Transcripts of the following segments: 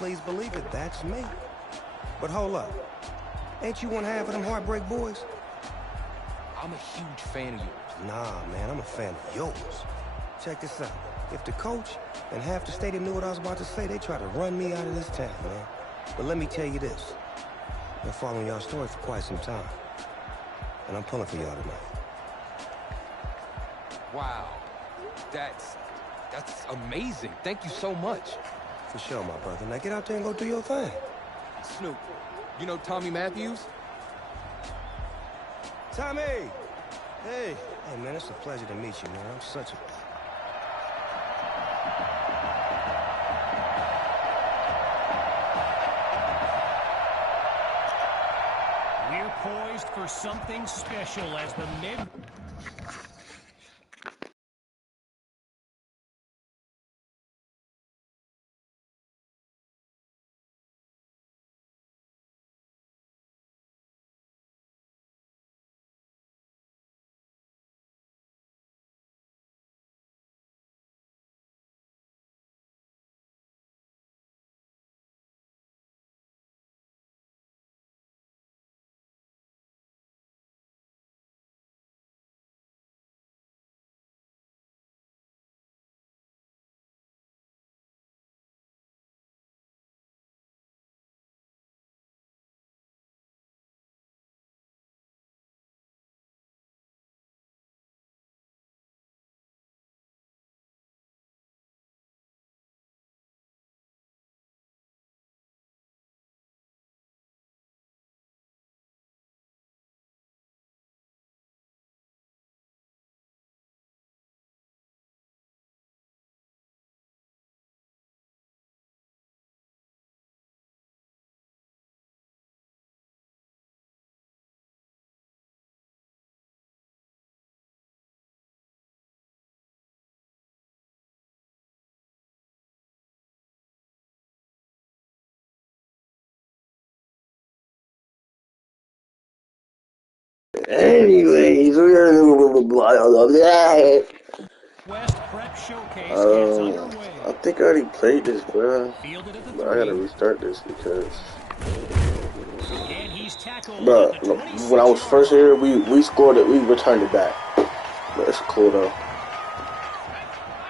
please believe it, that's me. But hold up. Ain't you one half of them Heartbreak Boys? I'm a huge fan of yours. Nah, man, I'm a fan of yours. Check this out. If the coach and half the stadium knew what I was about to say, they try to run me out of this town, man. But let me tell you this. Been following y'all story for quite some time. And I'm pulling for y'all tonight. Wow. That's amazing. Thank you so much. For sure, my brother. Now get out there and go do your thing. Snoop, you know Tommy Matthews? Tommy! Hey. Hey, man, it's a pleasure to meet you, man. I'm such a... We're poised for something special as the mid... Anyways, West Prep Showcase gets underway. I think I already played this, bro. But I gotta restart this because, and he's tackled bro, at the when I was first here, we scored it, we returned it back. But it's cool though.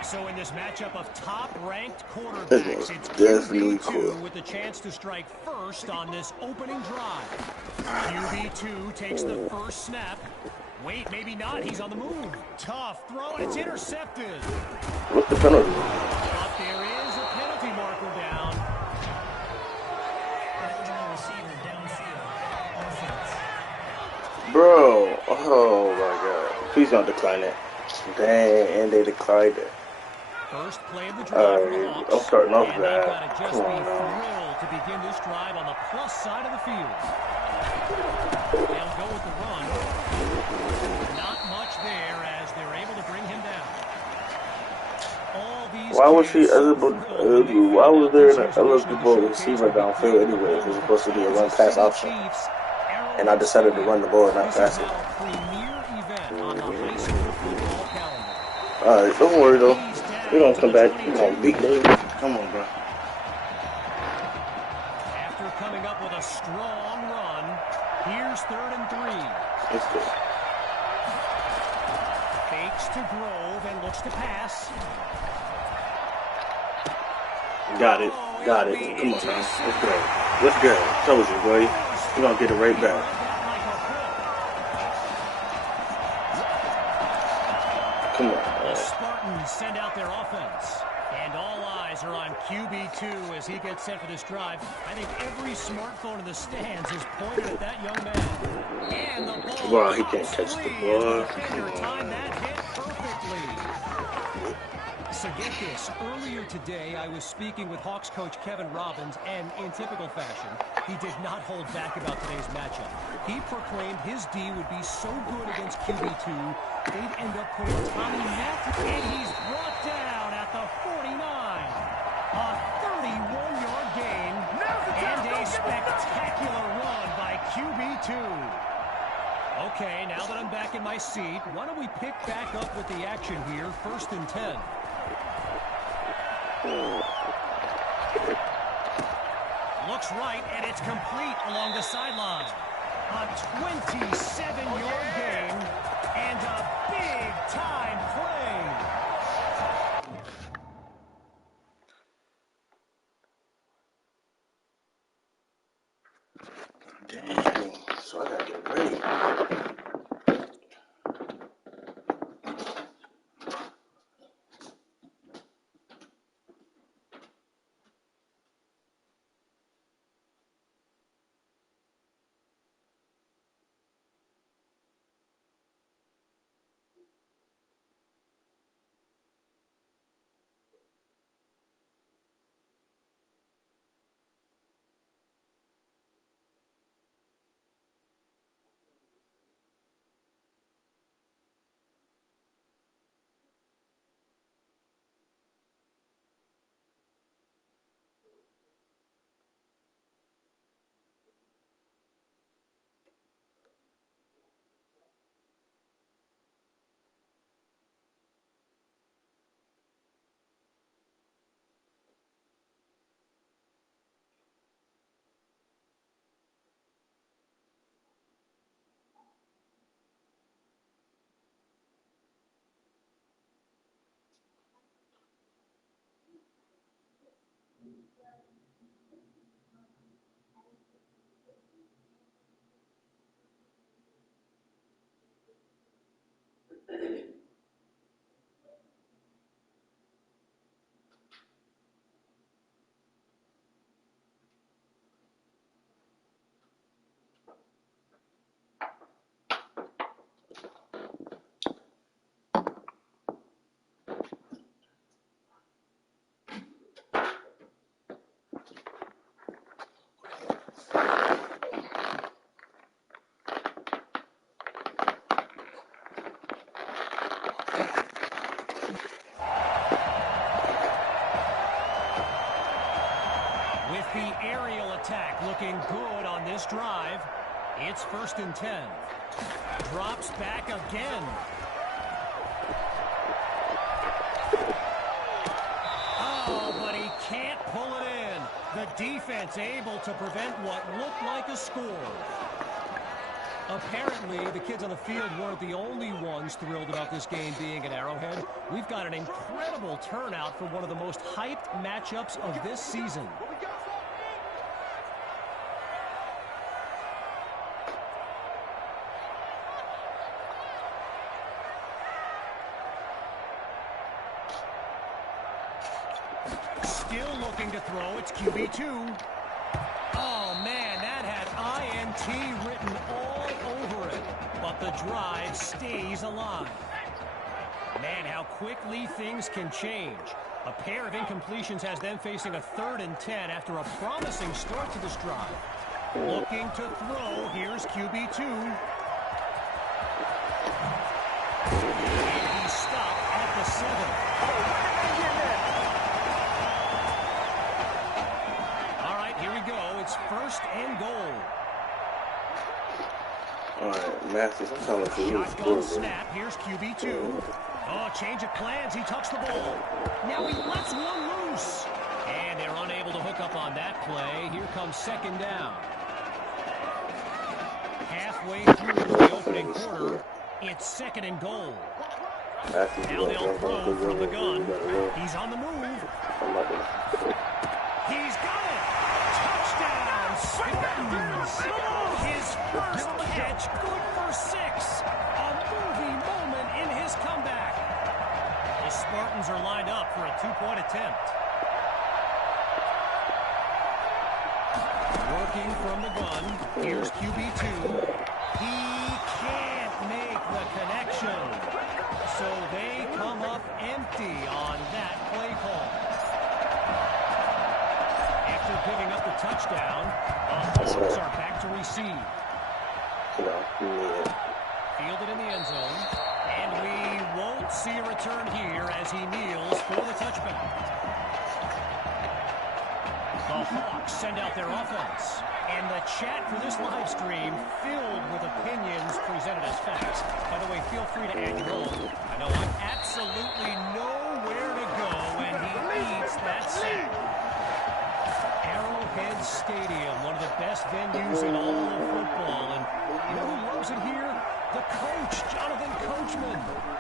So in this matchup of top-ranked quarterbacks, it's definitely QB2 cool. with the chance to strike first on this opening drive. QB2 takes the first snap. Wait, maybe not. He's on the move. Tough throw, and it's intercepted. What's the penalty? But there is a penalty marker down. Bro, oh my god. Please don't decline it. Dang, and they declined it. First play of the drive for the Hawks. I'm starting off and bad. they've got to just be thrilled to begin this drive on the plus side of the field. They'll go with the run. Not much there as they're able to bring him down. All these why was there an eligible receiver downfield anyways? It was supposed to be a run-pass option. And I decided to run the ball and not pass it. Alright, don't worry though. We're gonna come back. We're gonna beat them. Come on, bro. After coming up with a strong run, here's 3rd and 3. Let's go. Fakes to Grove and looks to pass. Got it. Got it. Come on, man. Let's go. Let's go. Told you, boy. We're gonna get it right back. Come on. The Spartans send out their offense. And all eyes are on QB2 as he gets set for this drive. I think every smartphone in the stands is pointed at that young man. And the ball. Wow, he can't catch the ball. Timed that hit perfectly. So get this. Earlier today, I was speaking with Hawks coach Kevin Robbins, and in typical fashion, he did not hold back about today's matchup. He proclaimed his D would be so good against QB2, they'd end up putting Tommy Matthews, and he's brought down at the 49. A 31-yard gain, and a spectacular run by QB2. Okay, now that I'm back in my seat, why don't we pick back up with the action here, 1st and 10. looks right, and it's complete along the sideline. A 27-yard gain and a big-time play. Dang, so I gotta get ready. With the aerial attack looking good on this drive, it's 1st and 10. Drops back again. Oh, but he can't pull it in. The defense able to prevent what looked like a score. Apparently, the kids on the field weren't the only ones thrilled about this game being at Arrowhead. We've got an incredible turnout for one of the most hyped matchups of this season. Still looking to throw. It's QB2. Oh, man, that had INT written all over it. But the drive stays alive. Man, how quickly things can change. A pair of incompletions has them facing a 3rd and 10 after a promising start to this drive. Looking to throw. Here's QB2. And he's stopped at the 7. It's 1st and goal. All right, Matthews, I'm coming for you. Shotgun snap. Here's QB2. Oh, change of plans. He tucks the ball. Now he lets one loose. And they're unable to hook up on that play. Here comes 2nd down. Halfway through the opening quarter, it's 2nd and goal. Now they'll throw from the gun. He's on the move. He's got it. Touchdown, Spartans. His first catch, good for 6. A movie moment in his comeback. The Spartans are lined up for a 2-point attempt. Working from the gun. Here's QB2. He can't make the connection. So they come up empty on that play call. After picking up the touchdown, the Hawks are back to receive. Fielded in the end zone. And we won't see a return here as he kneels for the touchback. The Hawks send out their offense. And the chat for this live stream filled with opinions presented as facts. By the way, feel free to add your own. I know I absolutely know where to go when he eats that sack. Arrowhead Arrowhead Stadium, one of the best venues in all of football. And you know who loves it here? The coach, Jonathan Coachman.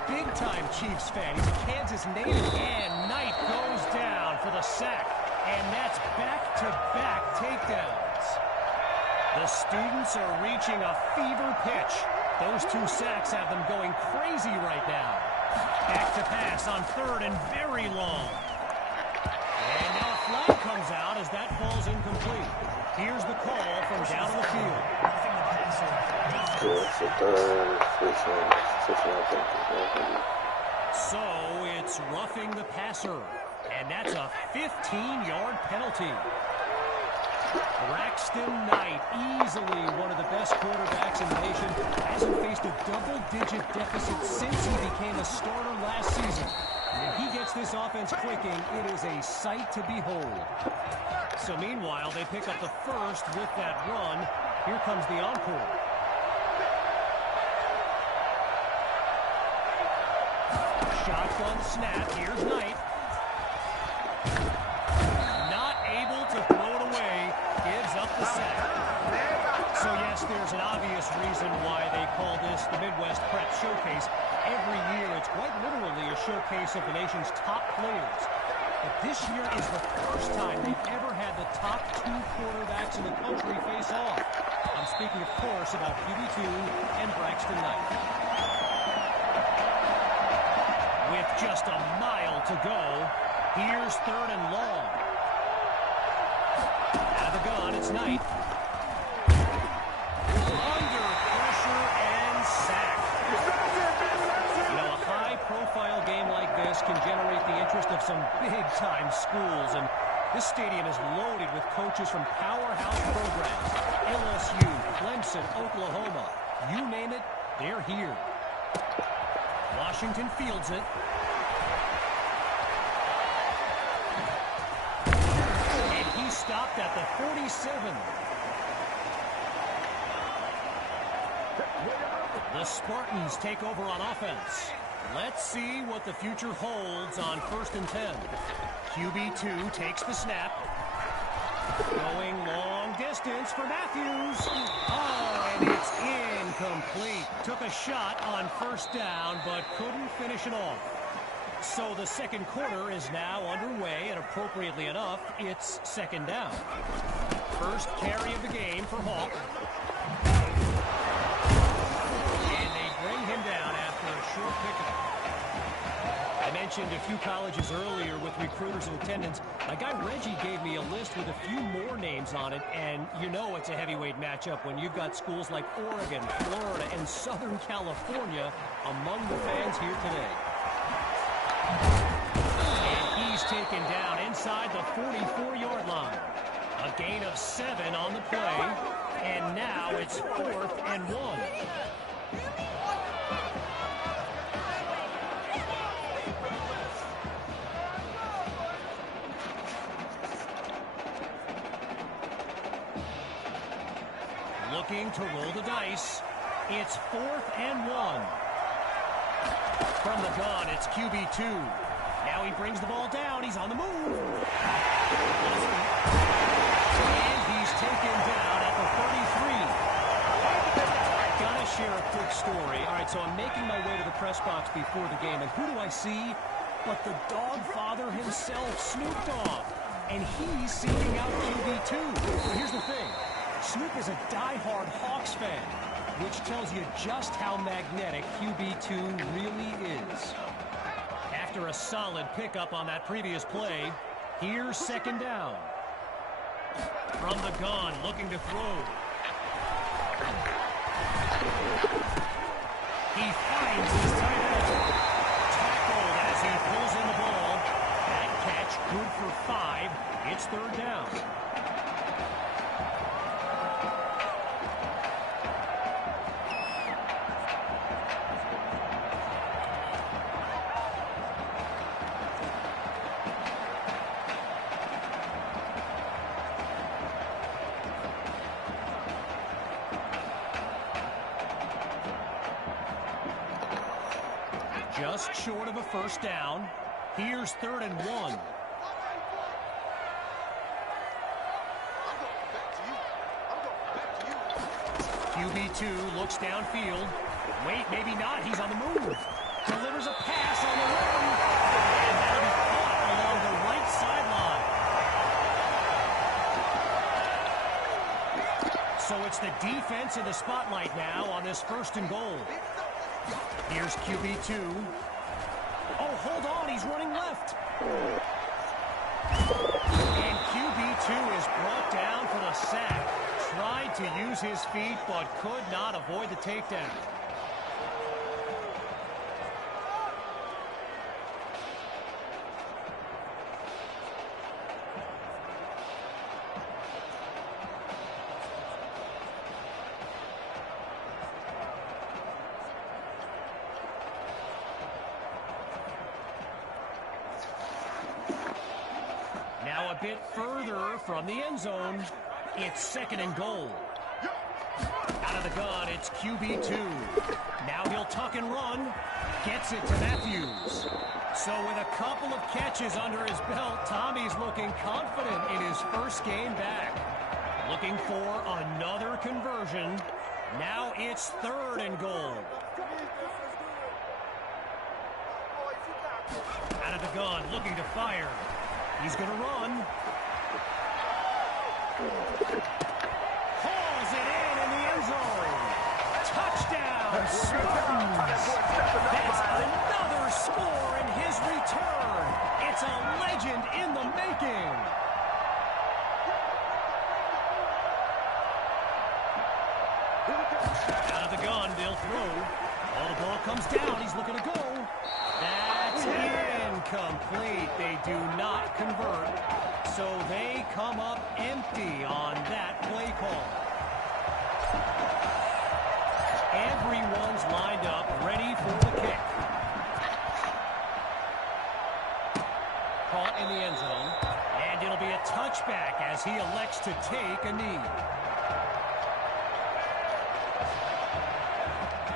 Big-time Chiefs fan. He's a Kansas native. And Knight goes down for the sack. And that's back-to-back takedowns. The students are reaching a fever pitch. Those 2 sacks have them going crazy right now. Back to pass on 3rd and very long. And now a flag comes out as that ball's incomplete. Here's the call from down the field. So it's roughing the passer. And that's a 15-yard penalty. Braxton Knight, easily one of the best quarterbacks in the nation, hasn't faced a double-digit deficit since he became a starter last season. When he gets this offense clicking, it is a sight to behold. So meanwhile, they pick up the first with that run. Here comes the encore. Shotgun snap. Here's Knight. Not able to throw it away. Gives up the sack. So yes, there's an obvious reason why they call this the Midwest Prep Showcase. Every year, it's quite literally a showcase of the nation's top players. But this year is the first time they've ever had the top 2 quarterbacks in the country face off. I'm speaking, of course, about QB2 and Braxton Knight. With just a mile to go, here's 3rd and long. Out of the gun, it's Knight. Under pressure and sacked. You know, a high-profile game like this can generate the interest of some big-time schools, and this stadium is loaded with coaches from powerhouse programs. LSU, Clemson, Oklahoma, you name it, they're here. Washington fields it. And he stopped at the 47. The Spartans take over on offense. Let's see what the future holds on 1st and 10. QB2 takes the snap. Going long distance for Matthews. Oh, and it's incomplete. Took a shot on 1st down, but couldn't finish it off. So the second quarter is now underway, and appropriately enough, it's 2nd down. First carry of the game for Hawk. And they bring him down after a short pickup. I mentioned a few colleges earlier with recruiters in attendance. My guy Reggie gave me a list with a few more names on it, and you know it's a heavyweight matchup when you've got schools like Oregon, Florida, and Southern California among the fans here today. And he's taken down inside the 44-yard line. A gain of 7 on the play, and now it's 4th and 1. Looking to roll the dice. It's 4th and 1. From the gun, it's QB2. Now he brings the ball down. He's on the move. And he's taken down at the 33. Gotta share a quick story. All right, so I'm making my way to the press box before the game, and who do I see but the dog father himself, Snoop Dogg. And he's seeking out QB2. But here's the thing. Snoop is a diehard Hawks fan, which tells you just how magnetic QB2 really is. After a solid pickup on that previous play, here's 2nd down. From the gun, looking to throw. He finds his tight end. Tackled as he pulls in the ball. That catch good for 5. It's 3rd down. Just short of a 1st down. Here's 3rd and 1. QB2 looks downfield. Wait, maybe not. He's on the move. Delivers a pass on the run. And that'll be caught along the right sideline. So it's the defense in the spotlight now on this 1st and goal. Here's QB2. Oh, hold on. He's running left. And QB2 is brought down for the sack. Tried to use his feet, but could not avoid the takedown. Now a bit further from the end zone. It's 2nd and goal. Out of the gun, it's QB2. Now he'll tuck and run. Gets it to Matthews. So with a couple of catches under his belt, Tommy's looking confident in his 1st game back. Looking for another conversion. Now it's 3rd and goal. Out of the gun, looking to fire. He's going to run. Hauls it in the end zone. Touchdown, Spartans. That's another score in his return. It's a legend in the making. Out of the gun, they'll throw. Oh, the ball comes down. He's looking to go. That's incomplete. They do not convert. So they come up empty on that play call. Everyone's lined up, ready for the kick. Caught in the end zone. And it'll be a touchback as he elects to take a knee.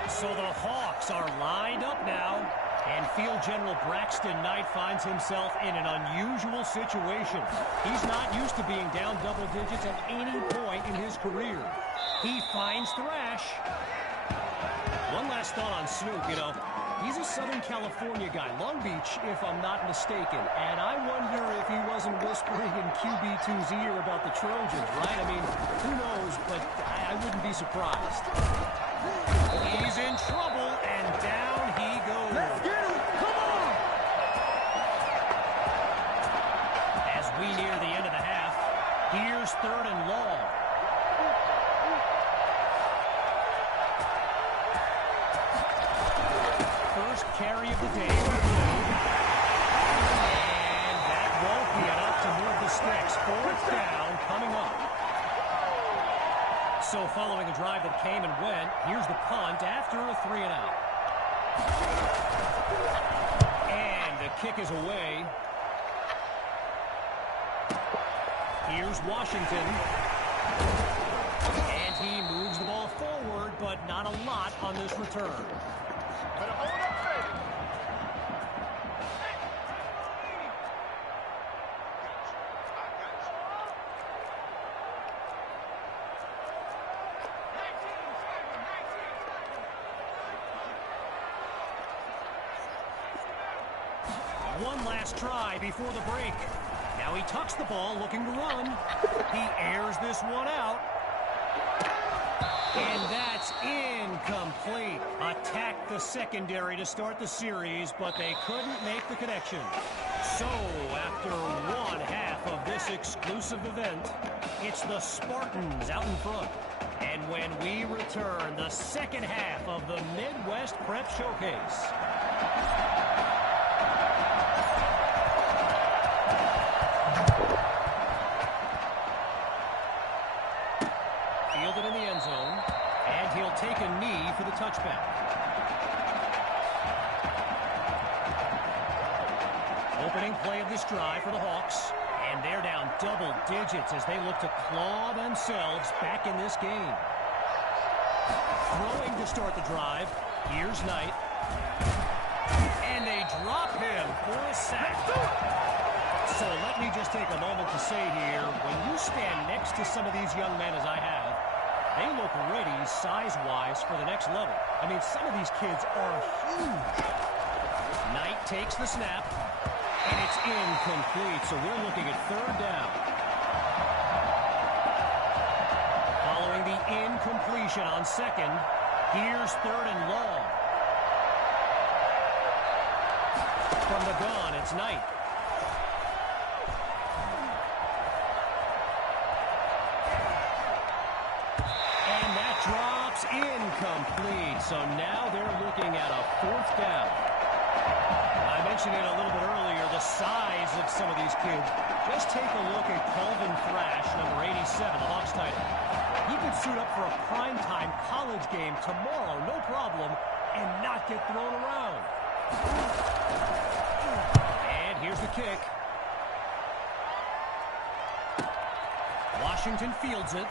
So the Hawks are lined up now. And Field General Braxton Knight finds himself in an unusual situation. He's not used to being down double digits at any point in his career. He finds Thrash. One last thought on Snoop, you know. He's a Southern California guy, Long Beach, if I'm not mistaken. And I wonder if he wasn't whispering in QB2's ear about the Trojans, right? I mean, who knows, but I wouldn't be surprised. He's in trouble, and down he goes. Let's get him! Come on! As we near the end of the half, here's 3rd and long. First carry of the day. And that won't be enough to move the sticks. 4th down coming up. So following a drive that came and went, here's the punt after a 3-and-out. And the kick is away. Here's Washington. And he moves the ball forward, but not a lot on this return. One last try before the break. Now he tucks the ball, looking to run. He airs this one out. And that's incomplete. Attacked the secondary to start the series, but they couldn't make the connection. So, after one half of this exclusive event, it's the Spartans out in front. And when we return, the 2nd half of the Midwest Prep Showcase. Fielded in the end zone, and he'll take a knee for the touchback. Opening play of this drive for the Hawks, and they're down double digits as they look to claw themselves back in this game. Throwing to start the drive, here's Knight. And they drop him for a sack. So let me just take a moment to say here, when you stand next to some of these young men as I have, They look ready size-wise for the next level. I mean, some of these kids are huge. Knight takes the snap, and it's incomplete, so we're looking at third down. Following the incompletion on second, here's third and long. From the gun, it's Knight. And that drops incomplete. So now they're looking at a fourth down. I mentioned it a little bit earlier, the size of some of these kids. Just take a look at Kelvin Thrash, number 87, the Hawks tight end. He could suit up for a primetime college game tomorrow, no problem, and not get thrown around. And here's the kick. Washington fields it.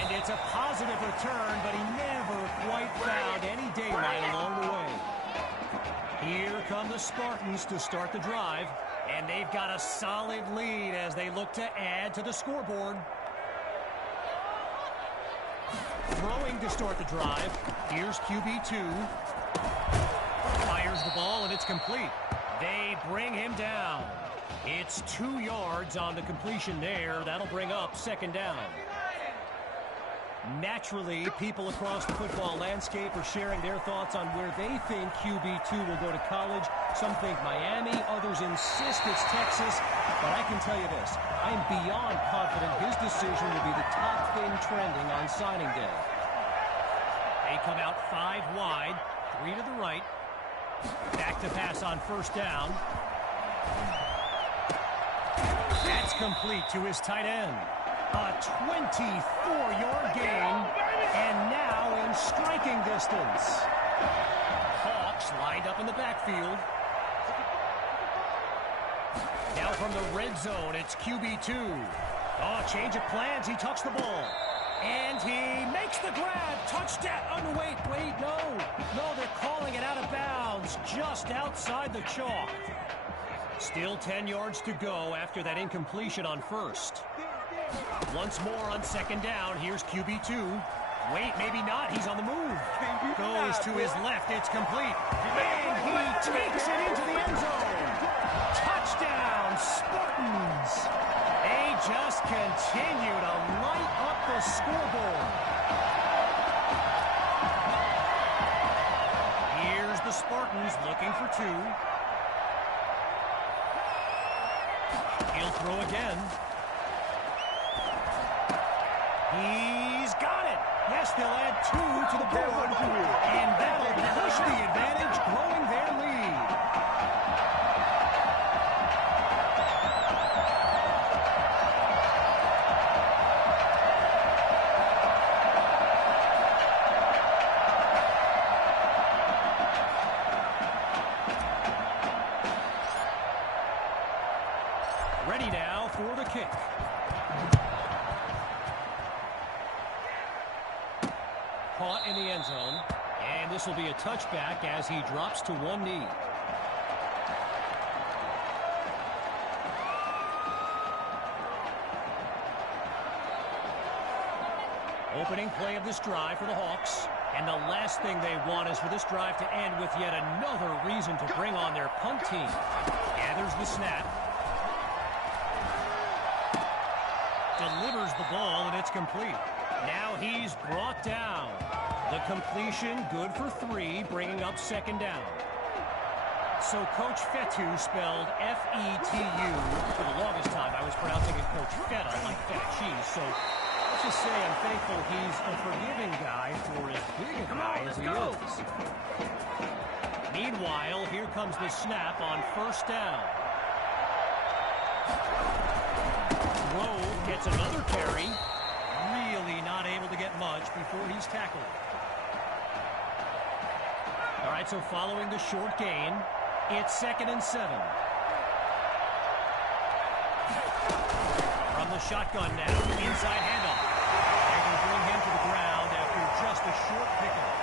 And it's a positive return, but he never quite found any daylight along the way. Here come the Spartans to start the drive, and they've got a solid lead as they look to add to the scoreboard. Throwing to start the drive. Here's QB2. Fires the ball, and it's complete. They bring him down. It's 2 yards on the completion there. That'll bring up second down. Naturally, people across the football landscape are sharing their thoughts on where they think QB2 will go to college. Some think Miami, others insist it's Texas. But I can tell you this, I am beyond confident his decision will be the top thing trending on signing day. They come out 5 wide, 3 to the right. Back to pass on first down. That's complete to his tight end. A 24-yard gain, and now in striking distance. Hawks lined up in the backfield. Now from the red zone, it's QB2. Oh, change of plans. He tucks the ball. And he makes the grab. Touchdown. Oh, no, wait, no. No, they're calling it out of bounds just outside the chalk. Still 10 yards to go after that incompletion on first. Once more on second down. Here's QB2. Wait, maybe not. He's on the move. Goes to his left. It's complete. And he takes it into the end zone. Touchdown, Spartans. They just continue to light up the scoreboard. Here's the Spartans looking for 2. He'll throw again. He's got it. Yes, they'll add 2 to the board. And that'll push the advantage, growing their lead. Ready now for the kick. Caught in the end zone, and this will be a touchback as he drops to one knee. Opening play of this drive for the Hawks, and the last thing they want is for this drive to end with yet another reason to bring on their punt team. Gathers the snap. Delivers the ball, and it's complete. Now he's brought down. The completion good for 3, bringing up second down. So Coach Fetu, spelled F-E-T-U. For the longest time, I was pronouncing it Coach Feta, like feta cheese. So let's just say I'm thankful he's a forgiving guy for as big a guy as he is. Meanwhile, here comes the snap on first down. Grove gets another carry. Really not able to get much before he's tackled. All right, so following the short gain, it's 2nd and 7. From the shotgun now, inside handoff. They're going to bring him to the ground after just a short pickup.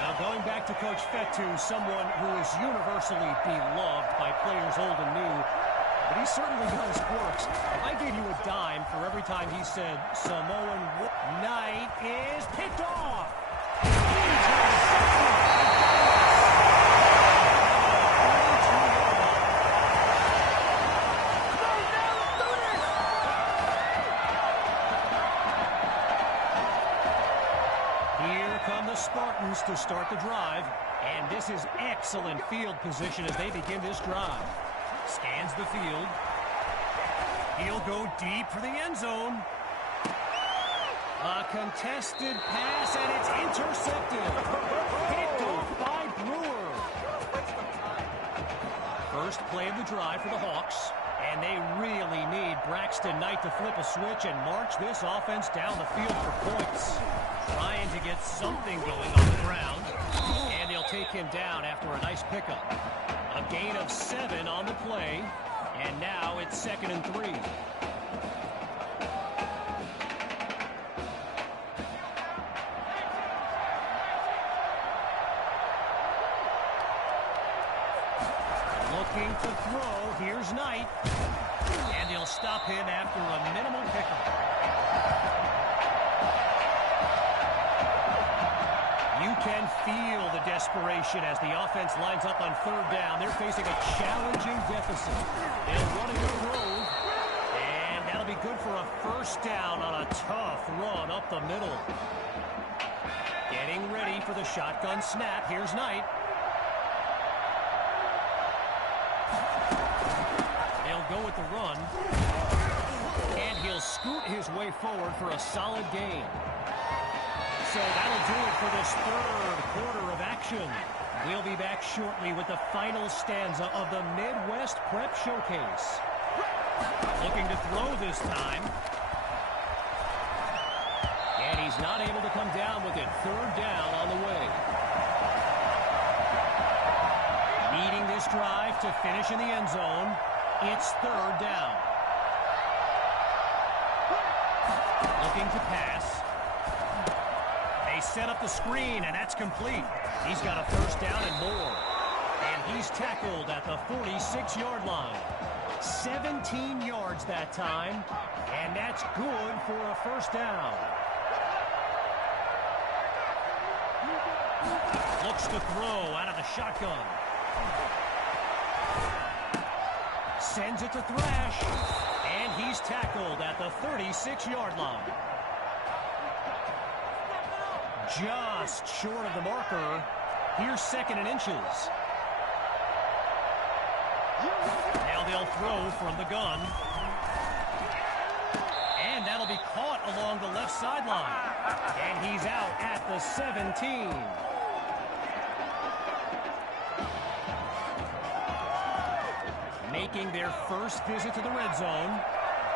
Now going back to Coach Fetu, someone who is universally beloved by players old and new. but he certainly got his quirks. If I gave you a dime for every time he said Samoan Knight is picked off. Here come the Spartans to start the drive. And this is excellent field position as they begin this drive. Scans the field. He'll go deep for the end zone. A contested pass, and it's intercepted. Picked off by Brewer. First play of the drive for the Hawks. And they really need Braxton Knight to flip a switch and march this offense down the field for points. Trying to get something going on the ground. And they'll take him down after a nice pickup. A gain of 7 on the play. And now it's 2nd and 3. Looking to throw. Here's Knight. And they'll stop him after a minimal pickup. You can feel the desperation as the offense lines up on 3rd down. They're facing a challenging deficit. They'll run it to Grove. And that'll be good for a 1st down on a tough run up the middle. Getting ready for the shotgun snap. Here's Knight. They'll go with the run. And he'll scoot his way forward for a solid gain. So that'll do it for this 3rd quarter of action. We'll be back shortly with the final stanza of the Midwest Prep Showcase. Looking to throw this time. And he's not able to come down with it. 3rd down on the way. Needing this drive to finish in the end zone. It's 3rd down. Looking to pass. They set up the screen, and that's complete. He's got a 1st down and more. And he's tackled at the 46-yard line. 17 yards that time, and that's good for a 1st down. Looks to throw out of the shotgun. Sends it to Thrash, and he's tackled at the 36-yard line. Just short of the marker. Here's 2nd and inches. Now they'll throw from the gun. And that'll be caught along the left sideline. And he's out at the 17. Making their first visit to the red zone.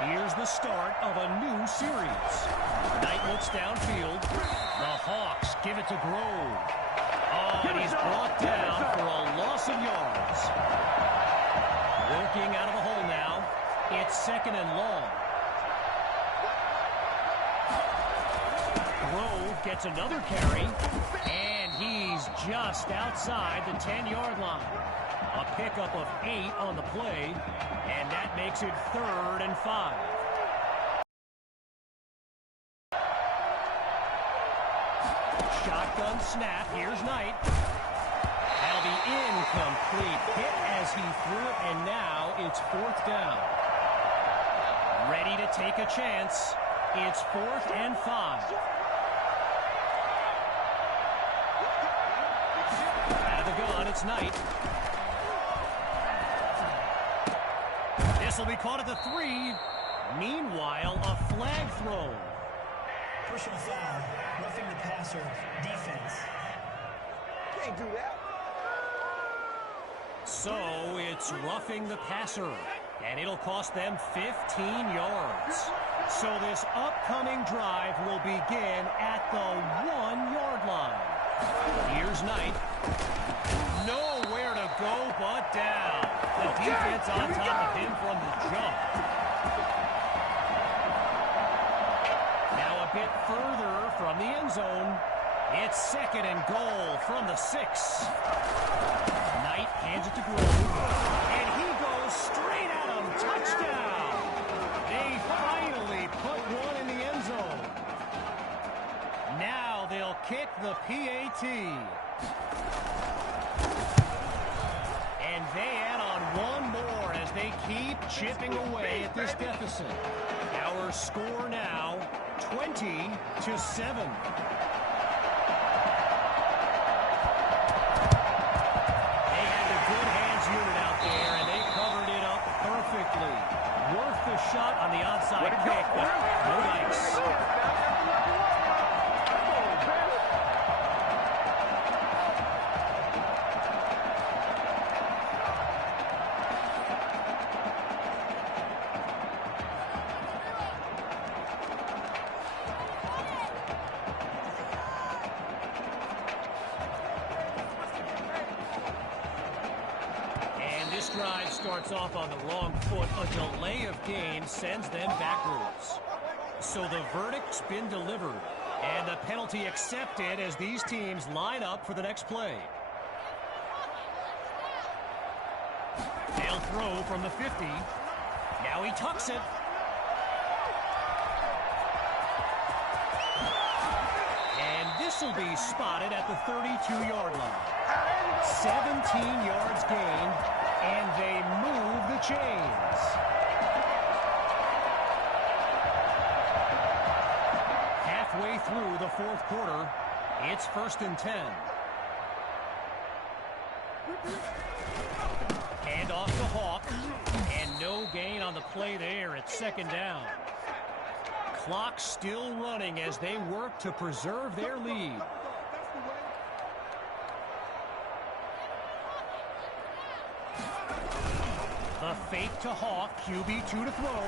Here's the start of a new series. Knight looks downfield. The Hawks give it to Grove. Oh, and he's brought down for a loss of yards. Working out of the hole now. It's 2nd and long. Grove gets another carry. And he's just outside the 10-yard line. A pickup of 8 on the play. And that makes it 3rd and 5. Shotgun snap. Here's Knight. That'll be incomplete. Hit as he threw it, and now it's 4th down. Ready to take a chance. It's 4th and 5. Out of the gun, it's Knight. This will be caught at the 3. Meanwhile, a flag thrown. Personal foul, roughing the passer, defense. Can't do that. So it's roughing the passer, and it'll cost them 15 yards. So this upcoming drive will begin at the 1-yard line. Here's Knight. Nowhere to go but down. The defense on top of him from the jump. Now a bit further from the end zone. It's 2nd and goal from the 6. Knight hands it to Grove. And he goes straight at him. And they add on one more as they keep chipping away at this deficit. Our score now, 20-7. Worth the shot on the onside kick, but no dice. This drive starts off on the wrong foot. A delay of game sends them backwards. So the verdict's been delivered, and the penalty accepted as these teams line up for the next play. They'll throw from the 50. Now he tucks it. And this will be spotted at the 32-yard line. 17 yards gained. And they move the chains. Halfway through the fourth quarter, it's 1st and 10. Hand off to Hawk. And no gain on the play there at 2nd down. Clock still running as they work to preserve their lead. The fake to Hawk, QB2 to throw.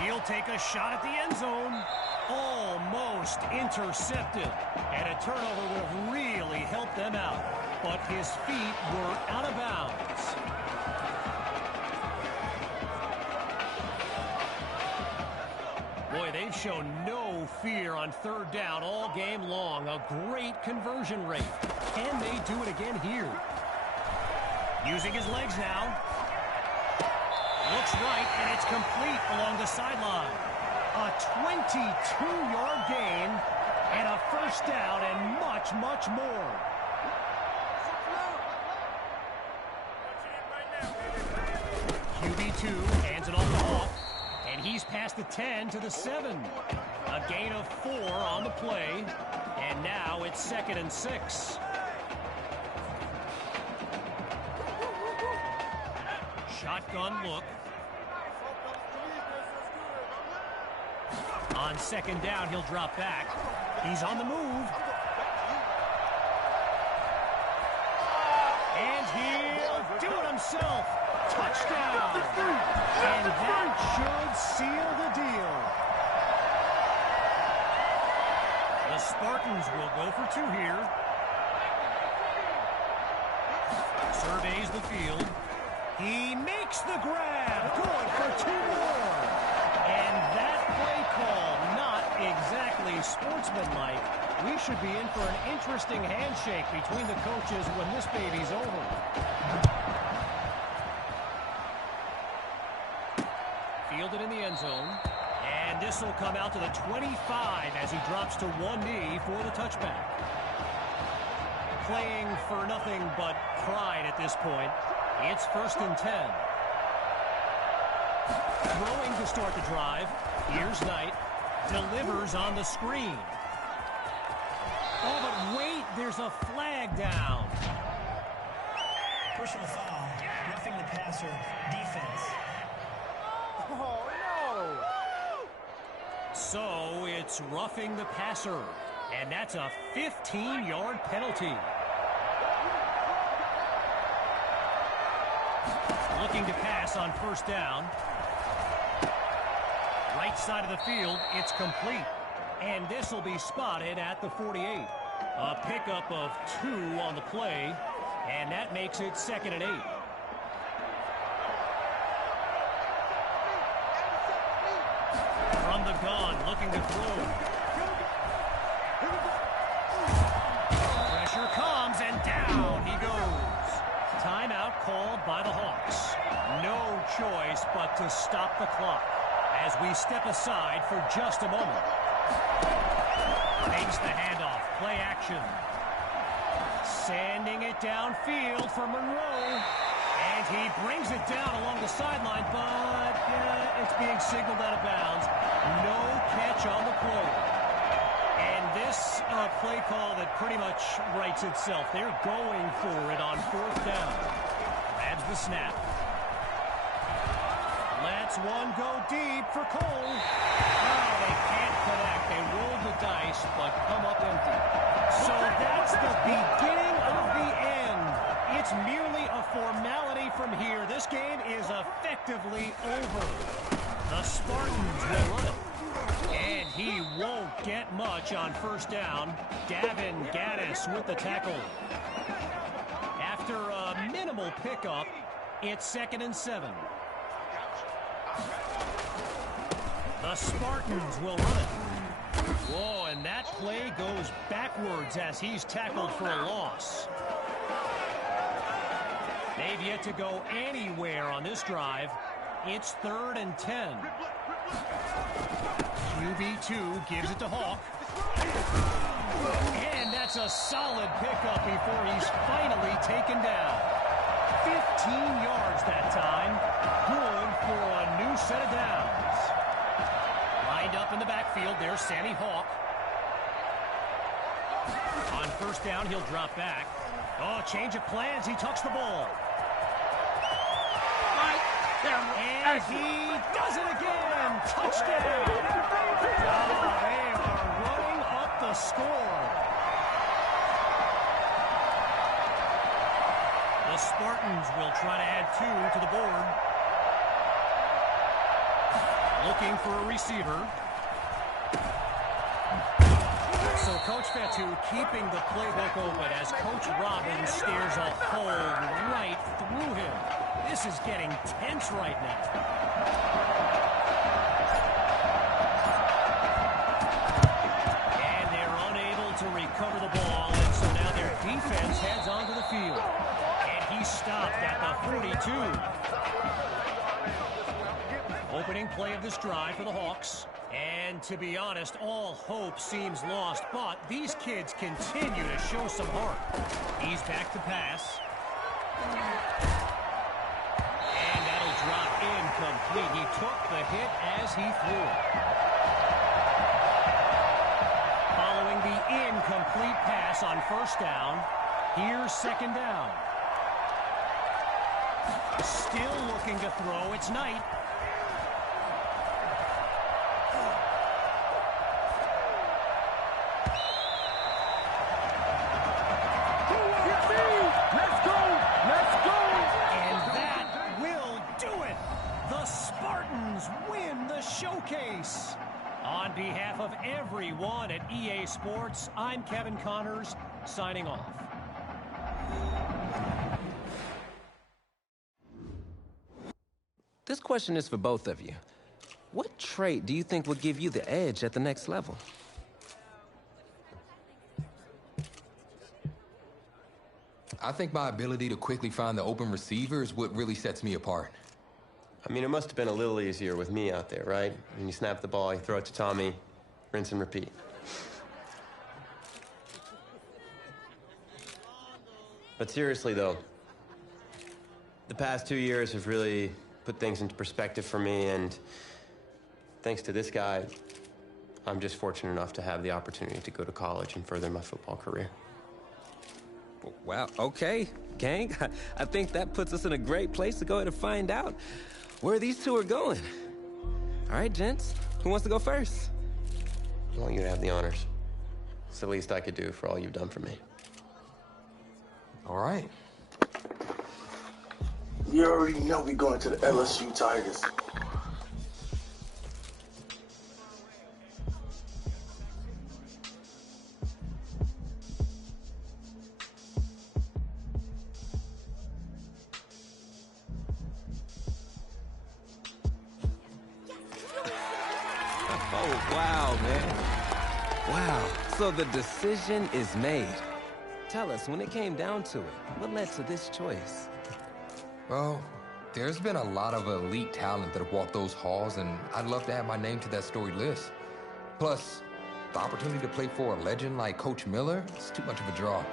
He'll take a shot at the end zone. Almost intercepted. And a turnover would have really helped them out. But his feet were out of bounds. Boy, they've shown no fear on 3rd down all game long. A great conversion rate. Can they do it again here? Using his legs now. Looks right, and it's complete along the sideline. A 22-yard gain, and a 1st down, and much, much more. QB2 hands it off to Hawk, and he's past the 10 to the 7. A gain of 4 on the play, and now it's 2nd and 6. Shotgun look. On 2nd down, he'll drop back. He's on the move. And he'll do it himself. Touchdown. And that should seal the deal. The Spartans will go for 2 here. Surveys the field. He makes the grab. Good for 2 more. And that play call, not exactly sportsmanlike. We should be in for an interesting handshake between the coaches when this baby's over. Fielded in the end zone. And this will come out to the 25 as he drops to 1 knee for the touchback. Playing for nothing but pride at this point. It's 1st and 10. Throwing to start the drive. Here's Knight. Delivers on the screen. Oh, but wait, there's a flag down. Personal foul. Roughing the passer. Defense. Oh, no. So it's roughing the passer. And that's a 15-yard penalty. Looking to pass on 1st down. Right side of the field, it's complete. And this will be spotted at the 48. A pickup of 2 on the play, and that makes it 2nd and 8. From the gun, looking to throw. Pressure comes, and down he goes. Timeout called by the Hawks. No choice but to stop the clock as we step aside for just a moment. Takes the handoff. Play action. Sending it downfield for Monroe. And he brings it down along the sideline, but it's being signaled out of bounds. No catch on the play. And this play call that pretty much writes itself. They're going for it on 4th down. Grabs the snap. Lets one go deep for Cole. Oh, they can't connect. They rolled the dice, but come up empty. So that's the beginning of the end. It's merely a formality from here. This game is effectively over. The Spartans will run it. And he won't get much on 1st down. Davin Gaddis with the tackle. After a minimal pickup, it's 2nd and 7. The Spartans will run it. Whoa, and that play goes backwards as he's tackled for a loss. They've yet to go anywhere on this drive. It's 3rd and 10. QB2 gives it to Hawk. And that's a solid pickup before he's finally taken down. 15 yards that time. Good for a new set of downs. Lined up in the backfield, there's Sammy Hawk. On 1st down, he'll drop back. Oh, change of plans. He tucks the ball. And he does it again. Touchdown. Oh, they are running up the score. The Spartans will try to add 2 to the board. Looking for a receiver. So Coach Fatu keeping the playbook open as Coach Robbins stares a hole right through him. This is getting tense right now. And they're unable to recover the ball, and so now their defense heads onto the field. And he stopped at the 42. Opening play of this drive for the Hawks. And to be honest, all hope seems lost, but these kids continue to show some heart. He's back to pass. And that'll drop incomplete. He took the hit as he threw it. Following the incomplete pass on 1st down, here's 2nd down. Still looking to throw. It's Knight. Showcase. On behalf of everyone at EA Sports, I'm Kevin Connors, signing off. This question is for both of you. What trait do you think will give you the edge at the next level? I think my ability to quickly find the open receiver is what really sets me apart. I mean, it must have been a little easier with me out there, right? When you snap the ball, you throw it to Tommy, rinse and repeat. But seriously, though, the past 2 years have really put things into perspective for me, and thanks to this guy, I'm just fortunate enough to have the opportunity to go to college and further my football career. Wow, okay, gang. I think that puts us in a great place to go ahead and find out where these two are going. All right, gents, who wants to go first? I want you to have the honors. It's the least I could do for all you've done for me. All right. You already know we're going to the LSU Tigers. Oh, wow, man. Wow. So the decision is made. Tell us, when it came down to it, what led to this choice? Well, there's been a lot of elite talent that have walked those halls, and I'd love to add my name to that storied list. Plus, the opportunity to play for a legend like Coach Miller is too much of a draw.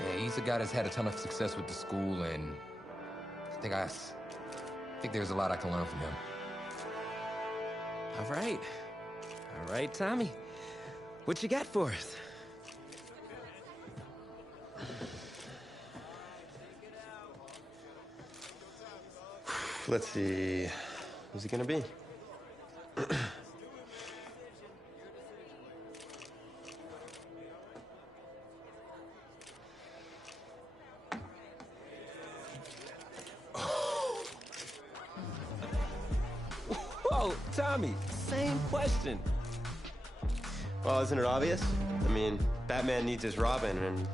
Yeah, he's a guy that's had a ton of success with the school, and I think there's a lot I can learn from him. All right. All right, Tommy. What you got for us? Let's see. Who's it gonna be? Whoa, Tommy, same question. Well, isn't it obvious? I mean, Batman needs his Robin, and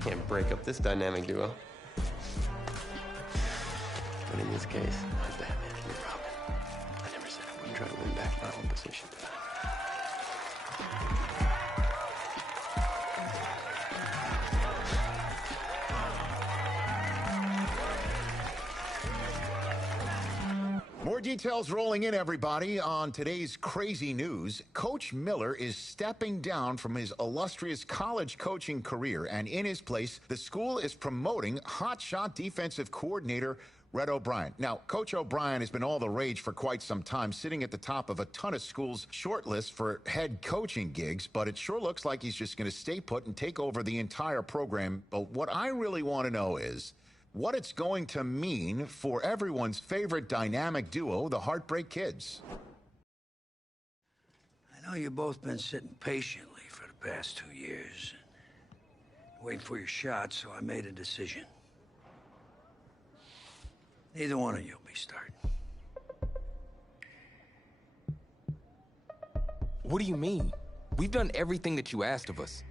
can't break up this dynamic duo. But in this case, I'm Batman and you're Robin. I never said I wouldn't try to win back my own position. More details rolling in, everybody, on today's crazy news. Coach Miller is stepping down from his illustrious college coaching career, and in his place, the school is promoting hotshot defensive coordinator Red O'Brien. Now, Coach O'Brien has been all the rage for quite some time, sitting at the top of a ton of schools' shortlists for head coaching gigs, but it sure looks like he's just going to stay put and take over the entire program. But what I really want to know is what it's going to mean for everyone's favorite dynamic duo, the Heartbreak Kids. I know you've both been sitting patiently for the past 2 years, waiting for your shot, so I made a decision. Neither one of you will be starting. What do you mean? We've done everything that you asked of us.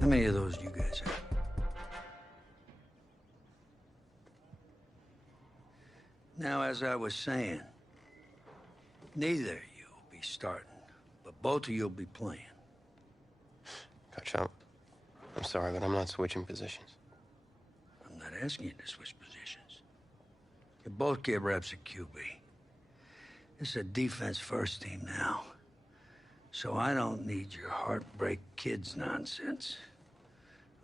How many of those do you guys have? Now, as I was saying, neither of you will be starting, but both of you will be playing. Coach, I'm sorry, but I'm not switching positions. I'm not asking you to switch positions. You both get reps at QB. This is a defense-first team now, so I don't need your Heartbreak Kids nonsense.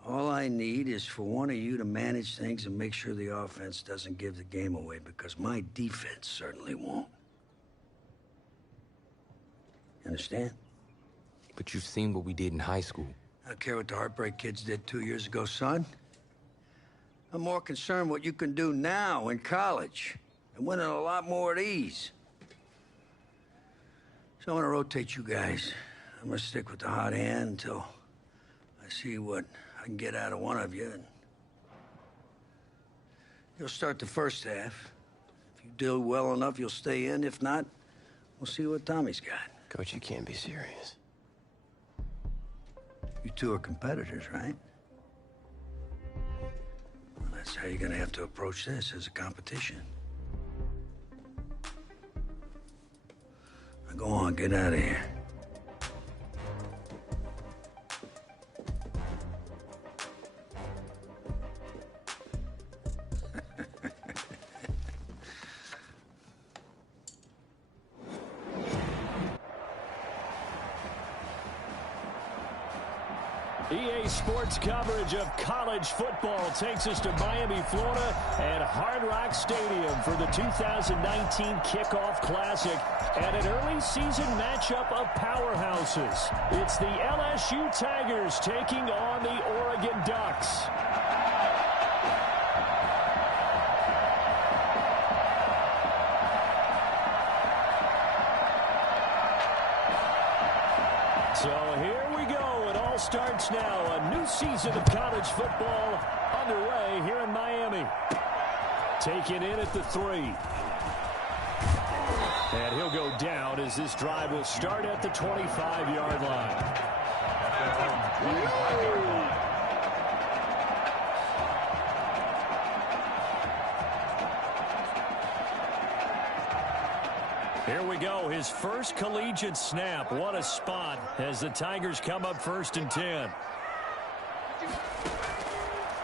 All I need is for one of you to manage things and make sure the offense doesn't give the game away, because my defense certainly won't. Understand? But you've seen what we did in high school. I don't care what the Heartbreak Kids did 2 years ago, son. I'm more concerned what you can do now in college and winning a lot more of these. So I'm gonna rotate you guys. I'm gonna stick with the hot hand until I see what I can get out of one of you. And you'll start the first half. If you do well enough, you'll stay in. If not, we'll see what Tommy's got. Coach, you can't be serious. You two are competitors, right? Well, that's how you're gonna have to approach this, as a competition. Now go on, get out of here. EA Sports coverage of college football takes us to Miami, Florida, and Hard Rock Stadium for the 2019 Kickoff Classic and an early season matchup of powerhouses. It's the LSU Tigers taking on the Oregon Ducks. So here we go. It all starts now. A new season of college football underway here in Miami. Taken in at the 3. And he'll go down as this drive will start at the 25-yard line. Here we go, his first collegiate snap. What a spot as the Tigers come up 1st and 10.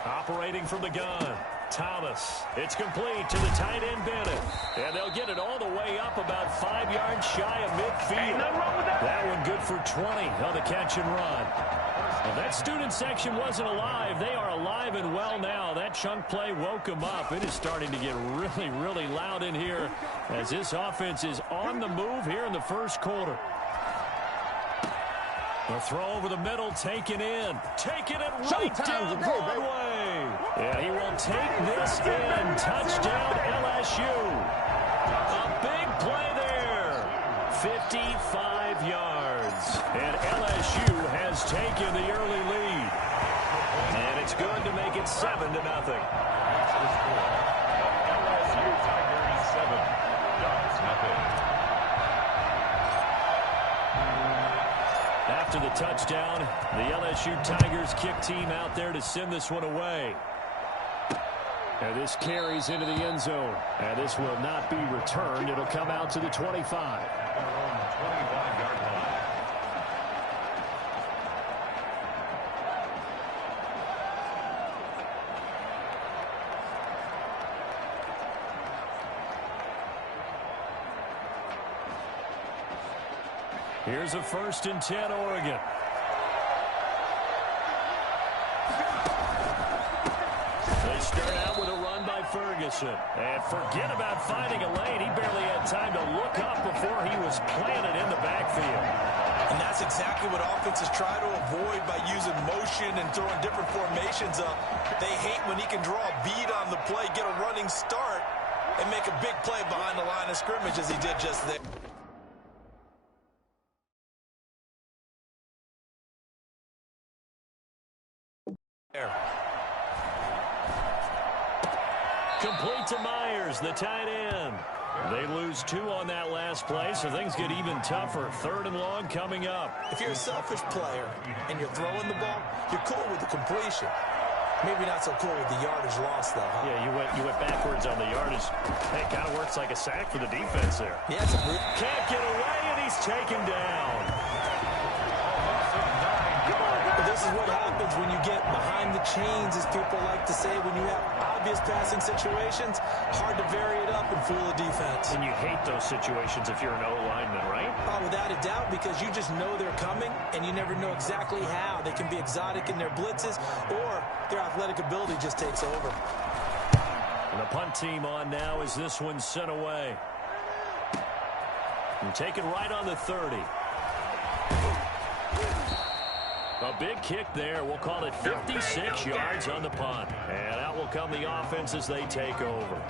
Operating from the gun, Thomas. It's complete to the tight end, Bennett. And they'll get it all the way up about 5 yards shy of midfield. That one good for 20 on the catch and run. Well, that student section wasn't alive. They are alive and well now. That chunk play woke them up. It is starting to get really, really loud in here as this offense is on the move here in the first quarter. The throw over the middle, taken in. Taking it right down Broadway. Yeah, he will take this in. Touchdown, LSU. A big play there. 55 yards. And LSU has taken the early lead. And it's good to make it 7-0. LSU Tigers 7, Ducks nothing. After the touchdown, the LSU Tigers kick team out there to send this one away. And this carries into the end zone. And this will not be returned. It'll come out to the 25. Here's a 1st and 10, Oregon. They start out with a run by Ferguson. And forget about finding a lane. He barely had time to look up before he was planted in the backfield. And that's exactly what offenses try to avoid by using motion and throwing different formations up. They hate when he can draw a bead on the play, get a running start, and make a big play behind the line of scrimmage as he did just there. Complete to Myers, the tight end. They lose 2 on that last play, so things get even tougher. 3rd and long coming up. If you're a selfish player and you're throwing the ball, you're cool with the completion. Maybe not so cool with the yardage loss, though, huh? Yeah, you went backwards on the yardage. Hey, kind of works like a sack for the defense there. Yeah, it's a can't get away, and he's taken down. This is what happens when you get behind the chains, as people like to say. When you have obvious passing situations, hard to vary it up and fool a defense. And you hate those situations if you're an O-lineman, right? Oh, without a doubt, because you just know they're coming, and you never know exactly how. They can be exotic in their blitzes, or their athletic ability just takes over. And the punt team on now as this one's sent away. And taken right on the 30. A big kick there. We'll call it 56 yards on the punt. And out will come the offense as they take over.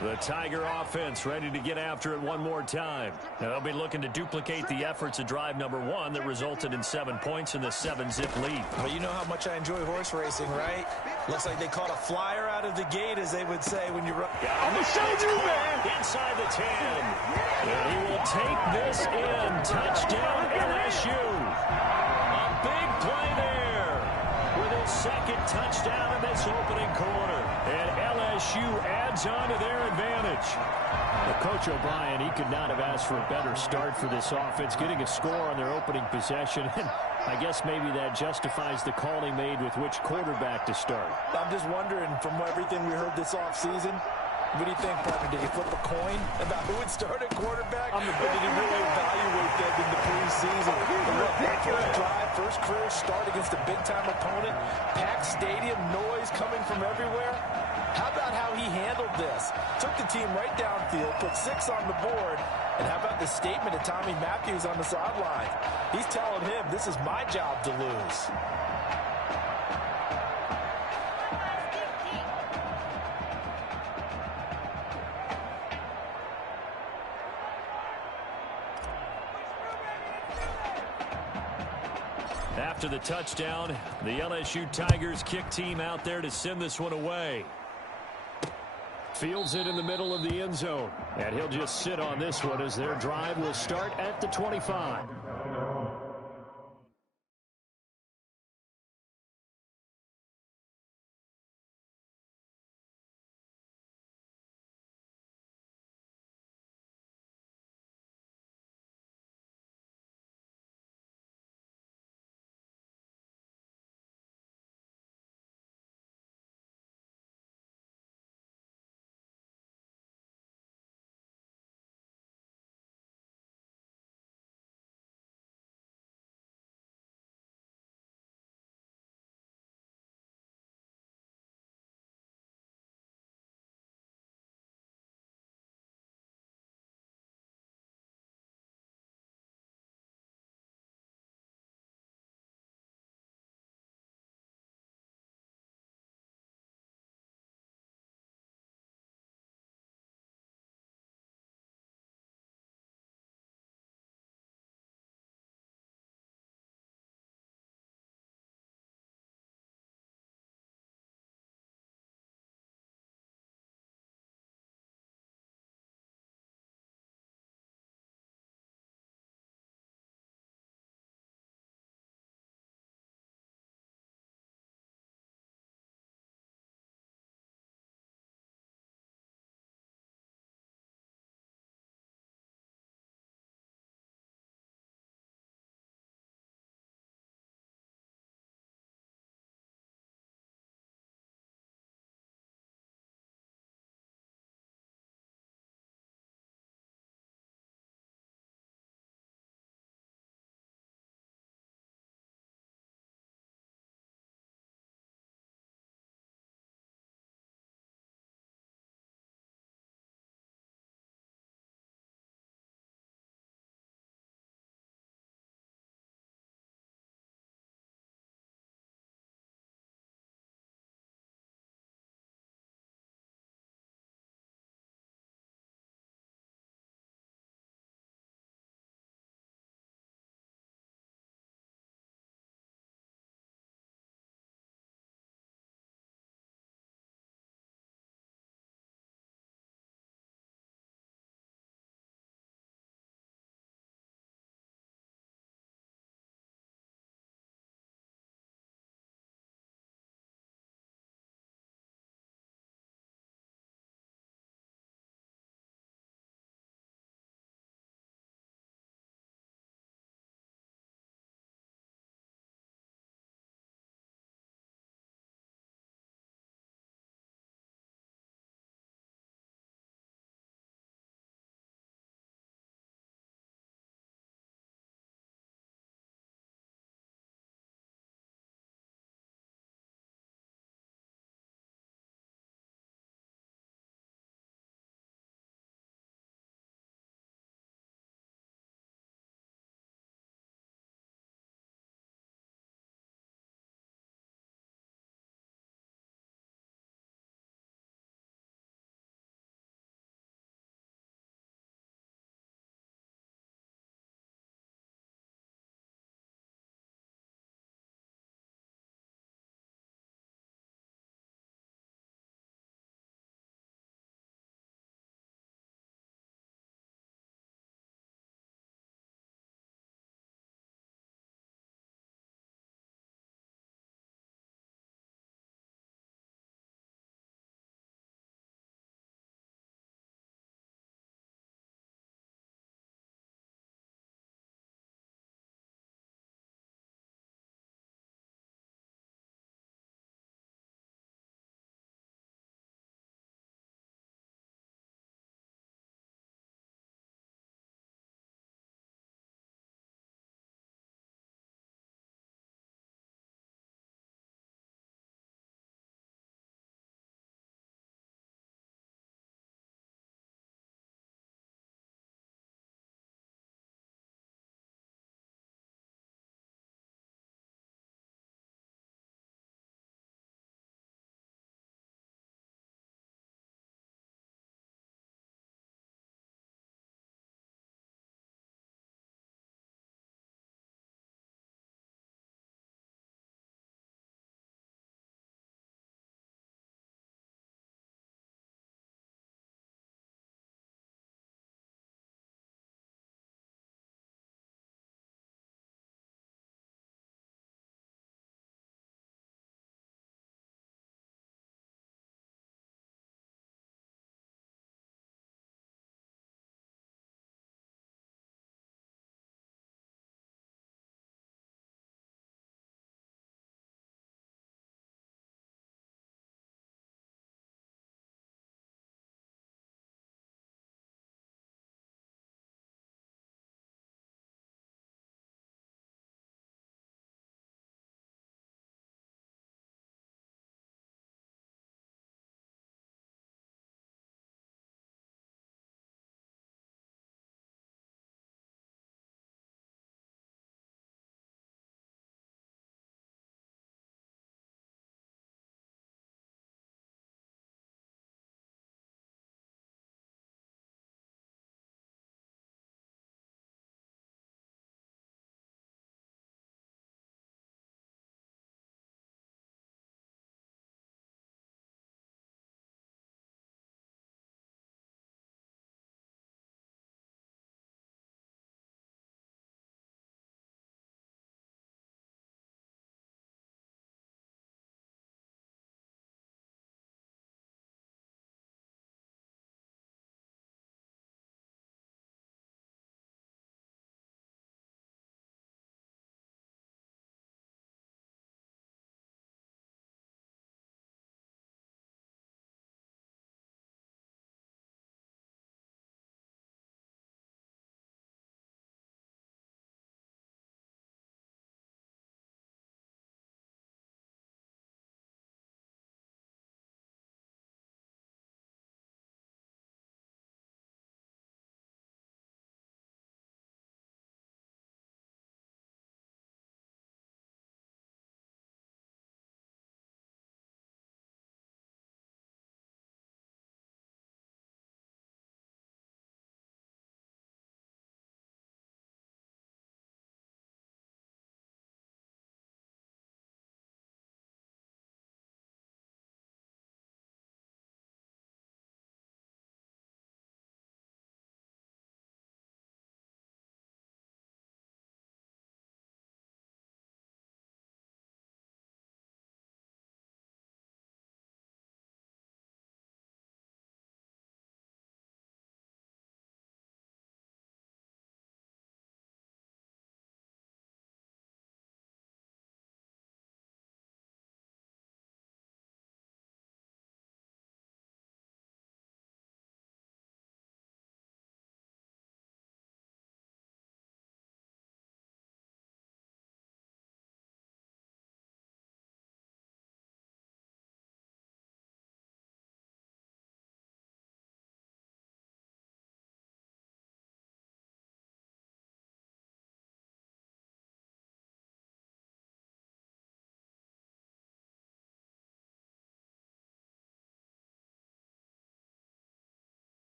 The Tiger offense ready to get after it one more time. Now they'll be looking to duplicate the efforts of drive number 1 that resulted in 7 points in the 7-zip lead. Well, you know how much I enjoy horse racing, right? Looks like they caught a flyer out of the gate, as they would say when you run. I'm going to show you, man. Inside the 10. And he will take this in. Touchdown, LSU. A big play there with his 2nd touchdown in this opening quarter. And LSU adds on to their advantage. Well, Coach O'Brien, he could not have asked for a better start for this offense, getting a score on their opening possession. And I guess maybe that justifies the call he made with which quarterback to start. I'm just wondering, from everything we heard this offseason, what do you think, partner? Did he flip a coin about who would start at quarterback? Or did he really evaluate that in the preseason? And look, that first drive, first career start against a big-time opponent, packed stadium, noise coming from everywhere. How about how he handled this? Took the team right downfield, put 6 on the board, and how about the statement of Tommy Matthews on the sideline? He's telling him, this is my job to lose. After the touchdown, the LSU Tigers kick team out there to send this one away. Fields it in the middle of the end zone. And he'll just sit on this one as their drive will start at the 25.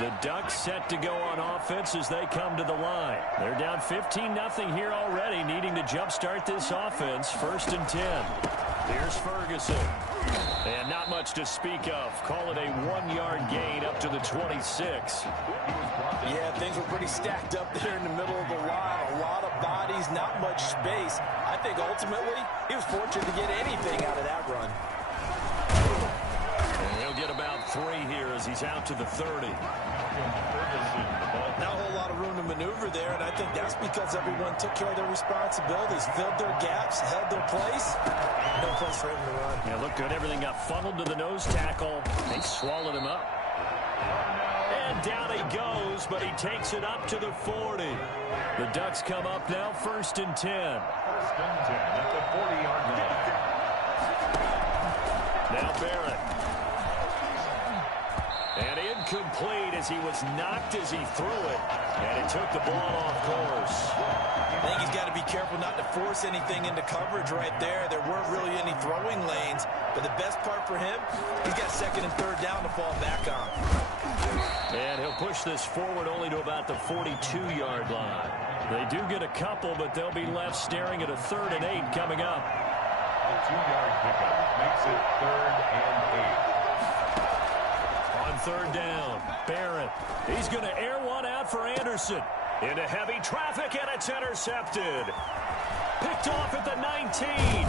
The Ducks set to go on offense as they come to the line. They're down 15-0 here already, needing to jumpstart this offense. 1st and 10. Here's Ferguson. And not much to speak of. Call it a 1-yard gain up to the 26. Yeah, things were pretty stacked up there in the middle of the line. A lot of bodies, not much space. I think ultimately he was fortunate to get anything out of that run. And he'll get about 3 here as he's out to the 30. Not a whole lot of room to maneuver there, and I think that's because everyone took care of their responsibilities, filled their gaps, held their place. No place for him to run. Yeah, looked good. Everything got funneled to the nose tackle. They swallowed him up. And down he goes, but he takes it up to the 40. The Ducks come up now, 1st and 10. 1st and 10 at the 40-yard line. Now Barrett. And incomplete as he was knocked as he threw it. And it took the ball off course. I think he's got to be careful not to force anything into coverage right there. There weren't really any throwing lanes. But the best part for him, he's got 2nd and 3rd down to fall back on. And he'll push this forward only to about the 42-yard line. They do get a couple, but they'll be left staring at a 3rd and 8 coming up. A 2-yard pickup makes it 3rd and 8. On 3rd down, Barrett. He's going to air one out for Anderson. Into heavy traffic, and it's intercepted. Picked off at the 19.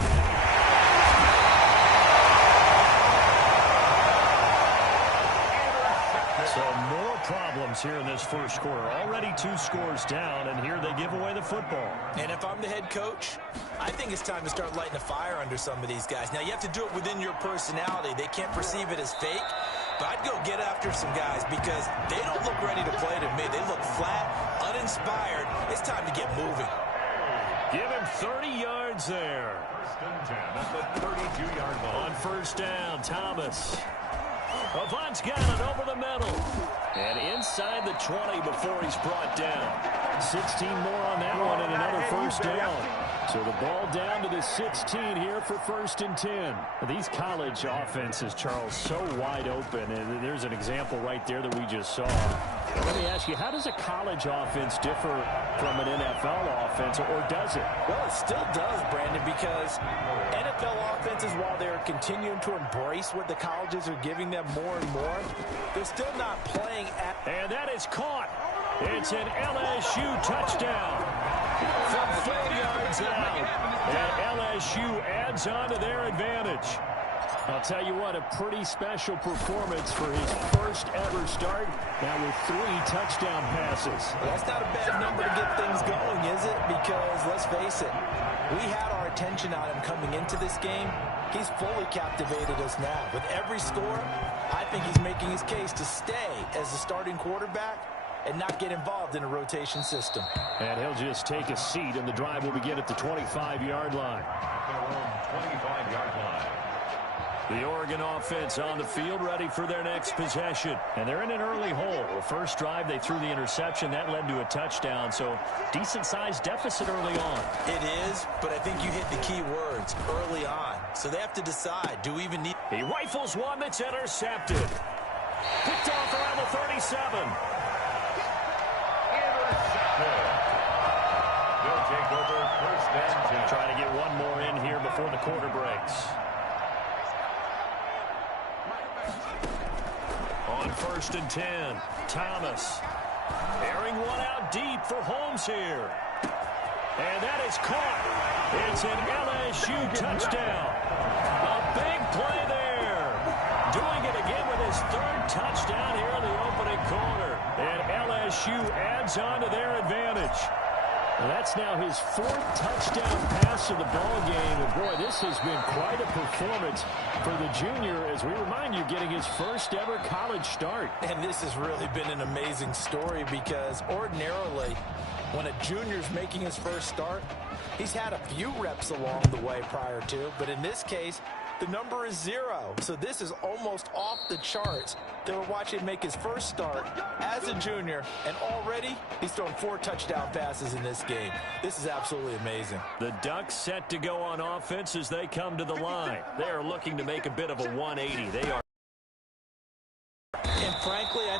So more problems here in this 1st quarter. Already 2 scores down, and here they give away the football. And if I'm the head coach, I think it's time to start lighting a fire under some of these guys. Now, you have to do it within your personality. They can't perceive it as fake. But I'd go get after some guys because they don't look ready to play to me. They look flat, uninspired. It's time to get moving. Give him 30 yards there. 1st and 10 at the 32-yard line. On 1st down, Thomas. Avant's got it over the middle. And inside the 20 before he's brought down. 16 more on that one and another 1st down. So the ball down to the 16 here for 1st and 10. These college offenses, Charles, so wide open. And there's an example right there that we just saw. Let me ask you, how does a college offense differ from an NFL offense, or does it? Well, it still does, Brandon, because NFL offenses, while they're continuing to embrace what the colleges are giving them more and more, they're still not playing at... And that is caught. It's an LSU touchdown from 4 yards out. And LSU adds on to their advantage. I'll tell you what, a pretty special performance for his 1st ever start. Now with 3 touchdown passes. Well, that's not a bad number to get things going, is it? Because, let's face it, we had our attention on him coming into this game. He's fully captivated us now. With every score, I think he's making his case to stay as the starting quarterback and not get involved in a rotation system. And he'll just take a seat, and the drive will begin at the 25-yard line. At their own 25-yard line. The Oregon offense on the field, ready for their next possession. And they're in an early hole. The first drive, they threw the interception. That led to a touchdown, so decent-sized deficit early on. It is, but I think you hit the key words, early on. So they have to decide, do we even need... He rifles one that's intercepted. Picked off around the 37. They'll take over 1st and 10. Try to get one more in here before the quarter breaks. On 1st and 10, Thomas airing one out deep for Holmes here. And that is caught. It's an LSU touchdown. A big play there. Doing it again with his 3rd touchdown here in the opening quarter. And LSU adds on to their advantage. Well, that's now his 4th touchdown pass of the ball game. And boy, this has been quite a performance for the junior, as we remind you, getting his 1st ever college start. And this has really been an amazing story because ordinarily, when a junior's making his 1st start, he's had a few reps along the way prior to, but in this case, the number is 0. So this is almost off the charts. They were watching him make his 1st start as a junior, and already he's thrown 4 touchdown passes in this game. This is absolutely amazing. The Ducks set to go on offense as they come to the line. They are looking to make a bit of a 180. They are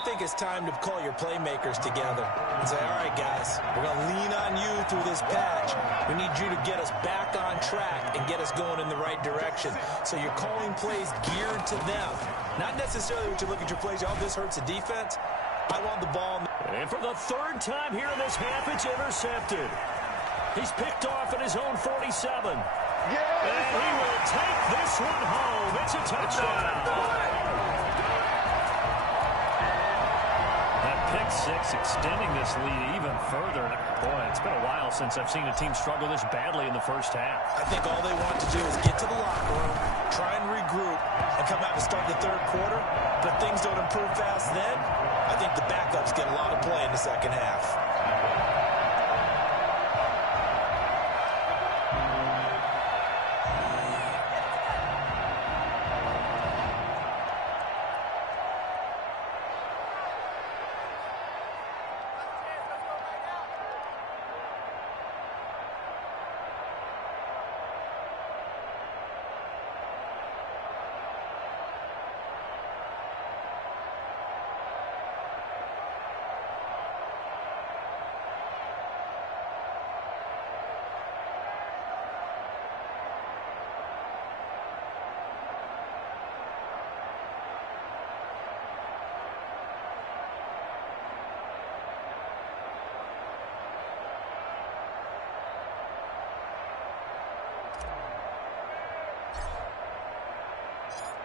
think it's time to call your playmakers together and say, all right, guys, we're going to lean on you through this patch. We need you to get us back on track and get us going in the right direction. So you're calling plays geared to them. Not necessarily what you look at your plays, oh, this hurts the defense. I want the ball. And for the third time here in this half, it's intercepted. He's picked off at his own 47. Yeah. And he will take this one home. It's a touchdown. That pick six extending this lead even further. Boy, it's been a while since I've seen a team struggle this badly in the first half. I think all they want to do is get to the locker room, try and regroup, and come out and start the third quarter. But if things don't improve fast then, I think the backups get a lot of play in the second half.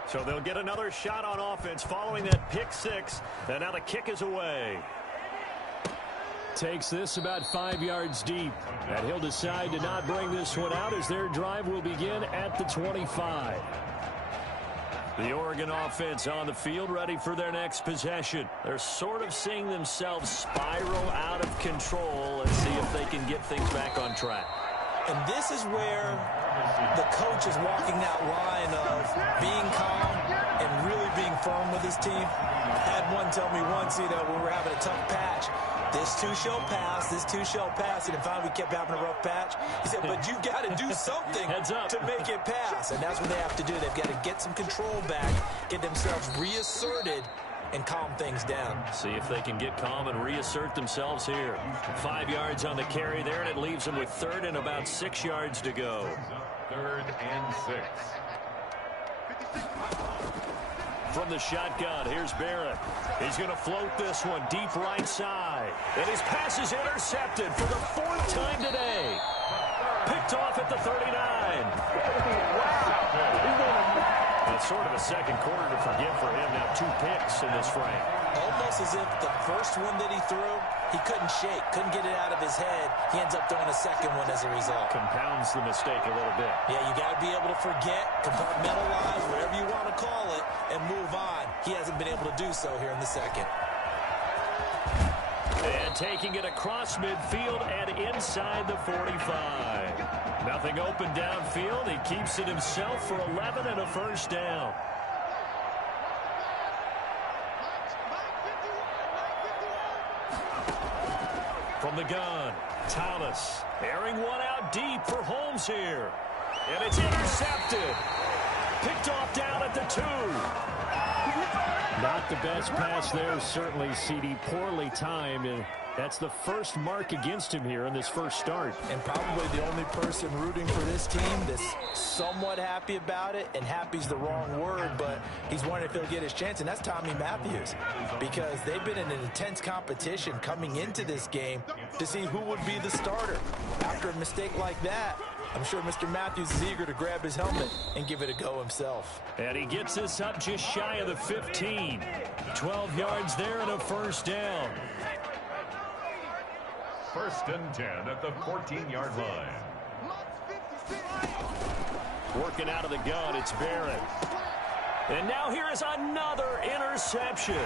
So they'll get another shot on offense following that pick six. And now the kick is away. Takes this about 5 yards deep. And he'll decide to not bring this one out as their drive will begin at the 25. The Oregon offense on the field ready for their next possession. They're sort of seeing themselves spiral out of control. Let's see if they can get things back on track. And this is where the coach is walking that line of being calm and really being firm with his team. I had one tell me once, when we were having a tough patch, this too shall pass, this too shall pass. And finally we kept having a rough patch. He said, but you got to do something to make it pass. And that's what they have to do. They've got to get some control back, get themselves reasserted, and calm things down. See if they can get calm and reassert themselves here. 5 yards on the carry there, and it leaves them with third and about 6 yards to go. 3rd and 6. From the shotgun, here's Barrett. He's going to float this one deep right side. And his pass is intercepted for the 4th time today. Picked off at the 39. It's sort of a second quarter to forget for him. Now 2 picks in this frame. Almost as if the first one that he threw, he couldn't shake, couldn't get it out of his head. He ends up throwing a second one as a result. Compounds the mistake a little bit. Yeah, you got to be able to forget, compartmentalize, whatever you want to call it, and move on. He hasn't been able to do so here in the second. And taking it across midfield and inside the 45. Nothing open downfield. He keeps it himself for 11 and a first down. From the gun, Thomas airing one out deep for Holmes here. And it's intercepted. Picked off down at the 2. Not the best pass there, certainly, CD. Poorly timed, and that's the first mark against him here in this first start. And probably the only person rooting for this team that's somewhat happy about it, and happy's the wrong word, but he's wondering if he'll get his chance, and that's Tommy Matthews, because they've been in an intense competition coming into this game to see who would be the starter. After a mistake like that, I'm sure Mr. Matthews is eager to grab his helmet and give it a go himself. And he gets this up just shy of the 15. 12 yards there and a first down. 1st and 10 at the 14-yard line. Working out of the gun, it's Barrett. And now here is another interception.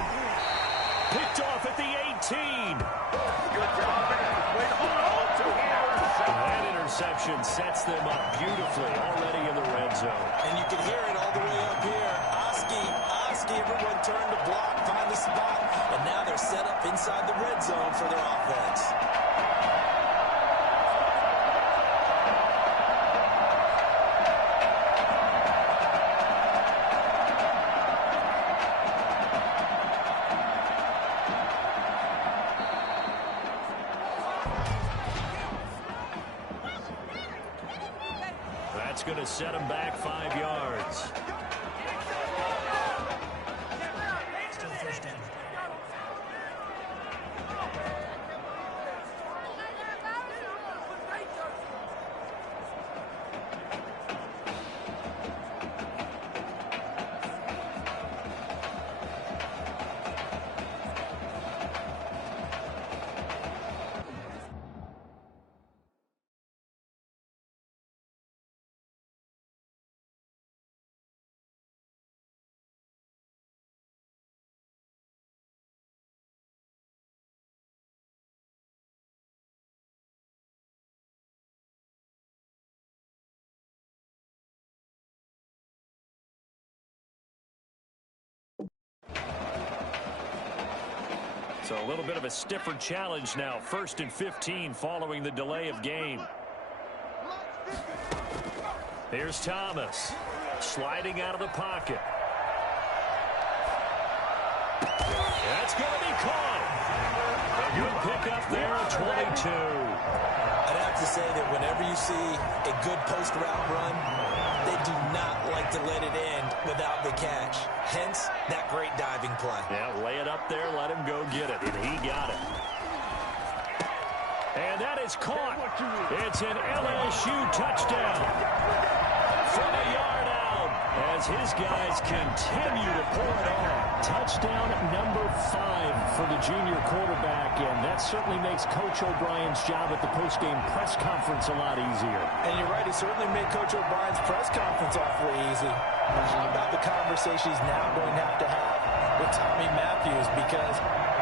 Picked off at the 18. Good job, man. Wait, hold on to That interception sets them up beautifully already in the red zone. And you can hear it all the way up here. Oski, everyone turn to block, find the spot, and now they're set up inside the red zone for their offense. That's going to set him back 5 yards. Still first down. So a little bit of a stiffer challenge now. 1st and 15 following the delay of game. Here's Thomas sliding out of the pocket. That's going to be caught. A good pickup there at 22. I'd have to say that whenever you see a good post route run, they do not like to let it end without the catch. Hence, that great diving play. Yeah, lay it up there, let him go get it, and he got it. And that is caught. It's an LSU touchdown. From a yard out, as his guys continue to pour it on. Touchdown number 5 for the junior quarterback, and that certainly makes Coach O'Brien's job at the postgame press conference a lot easier. And you're right, it certainly made Coach O'Brien's press conference awfully easy. How about the conversation he's now going to have with Tommy Matthews? Because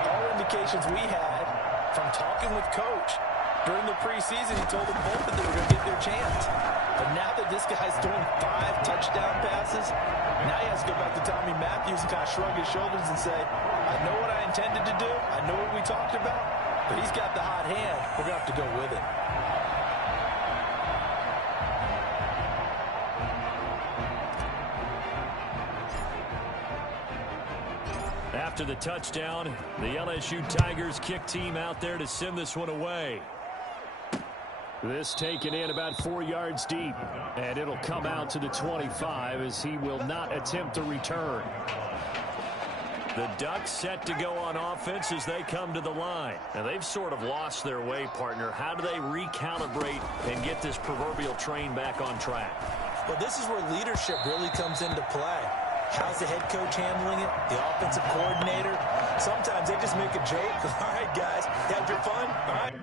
all indications we had from talking with Coach during the preseason, he told them both that they were going to get their chance. But now that this guy's throwing 5 touchdown passes, now he has to go back to Tommy Matthews and kind of shrug his shoulders and say, I know what I intended to do. I know what we talked about. But he's got the hot hand. We're going to have to go with it. After the touchdown, the LSU Tigers kick team out there to send this one away. This taken in about 4 yards deep, and it'll come out to the 25 as he will not attempt to return. The Ducks set to go on offense as they come to the line. And they've sort of lost their way, partner. How do they recalibrate and get this proverbial train back on track? Well, this is where leadership really comes into play. How's the head coach handling it? The offensive coordinator? Sometimes they just make a joke. All right, guys, you had your fun? All right.